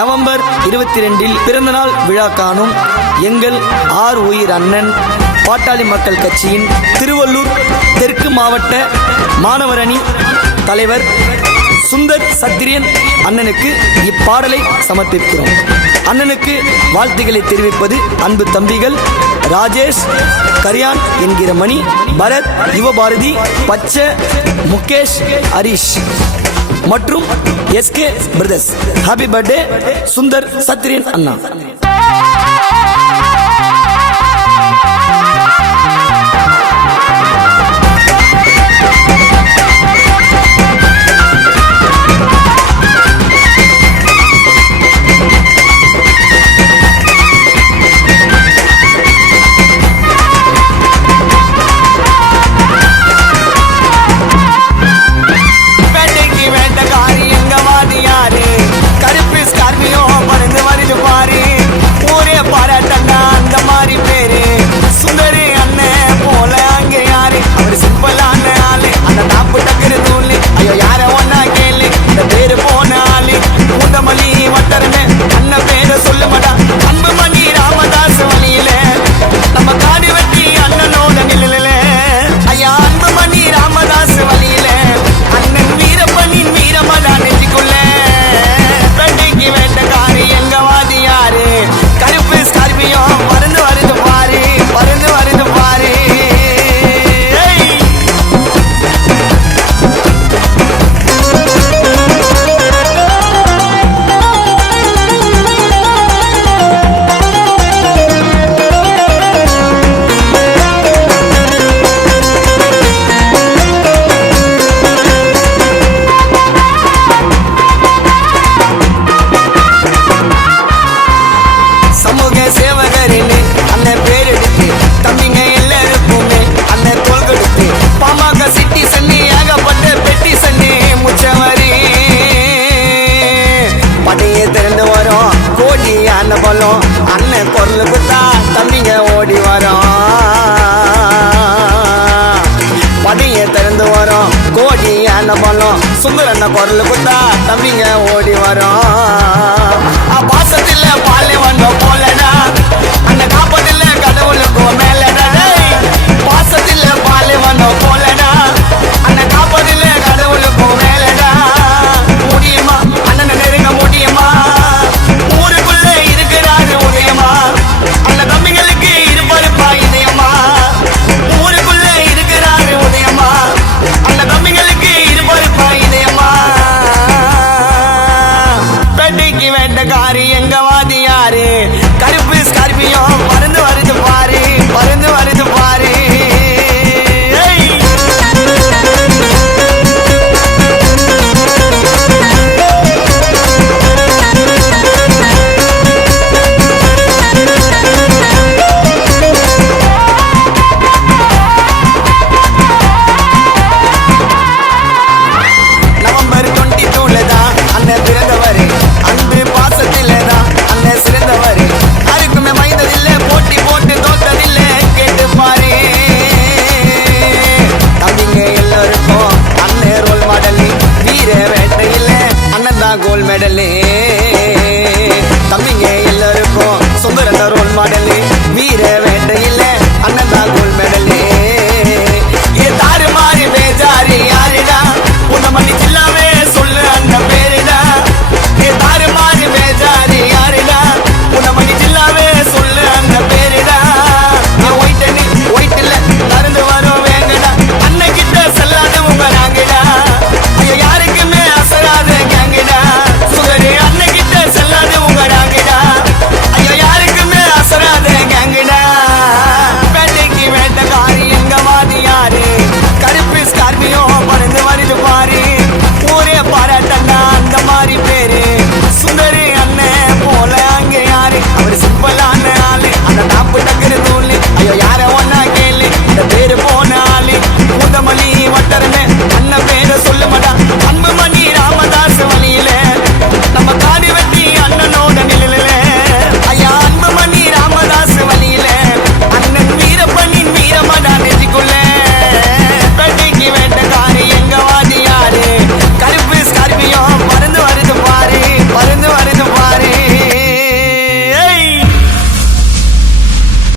November 22 பிறந்தநாள் விழா காணும் எங்கள் ஆர் உயிர் அண்ணன் பாட்டாளி மக்கள் கட்சியின் திருவள்ளூர் தெற்கு மாவட்ட மாணவர் அணி தலைவர் சுந்தர் சத்திரியன் அண்ணனுக்கு இப்பாடலை சமர்ப்பிக்கிறோம். அண்ணனுக்கு வாழ்த்துக்களை தெரிவிப்பது அன்பு தம்பிகள் ராஜேஷ், கரியான் என்கிற மணி, பரத், யுவபாரதி, பச்சை, முகேஷ், ஹரிஷ் மற்றும் SK brothers. Happy birthday Sundar Sathiriyan அண்ணா. அண்ணன் குரல் குத்தா தம்பிங்க ஓடி வரோம், படையை திறந்து வரோம், கோடி அண்ண பலம் சுந்தரண்ண குரல் குத்தா தம்பிங்க ஓடி வரோம். பாசத்தில் பாலை வந்தோம் போலடா அண்ணன் காப்பதில்ல கடவுளுக்கும் மேலடா. பாசத்தில் பாலை வந்தோம் போலடா அண்ணன் காப்பதில்ல கடவுளுக்கும் மேலடா. முடியுமா அண்ணனை நெருங்க முடியுமா? எங்க வாதியாரு கருப்பு ஸ்கார்பியோ பறந்து வருது பாரு, பறந்து வருது பாரு. நவம்பர் 22 தான் அண்ணன் பிறந்தவர், அன்பு பாசத்தில் அண்ணன் சிறந்தவர், யாருக்குமே மைந்ததில்லை, போட்டி போட்டு தோற்றதில்லை, கேட்டு பாரு. தம்பிங்க எல்லாருக்கும் அண்ணன் ரோல் மாடல், வீர வேட்டையில் அண்ணன் தான் கோல்ட் மெடல். தம்பிங்க எல்லாருக்கும் சுந்தரண்ண ரோல் மாடல், வீர வேட்டையில் அண்ணன் தான் கோல்ட்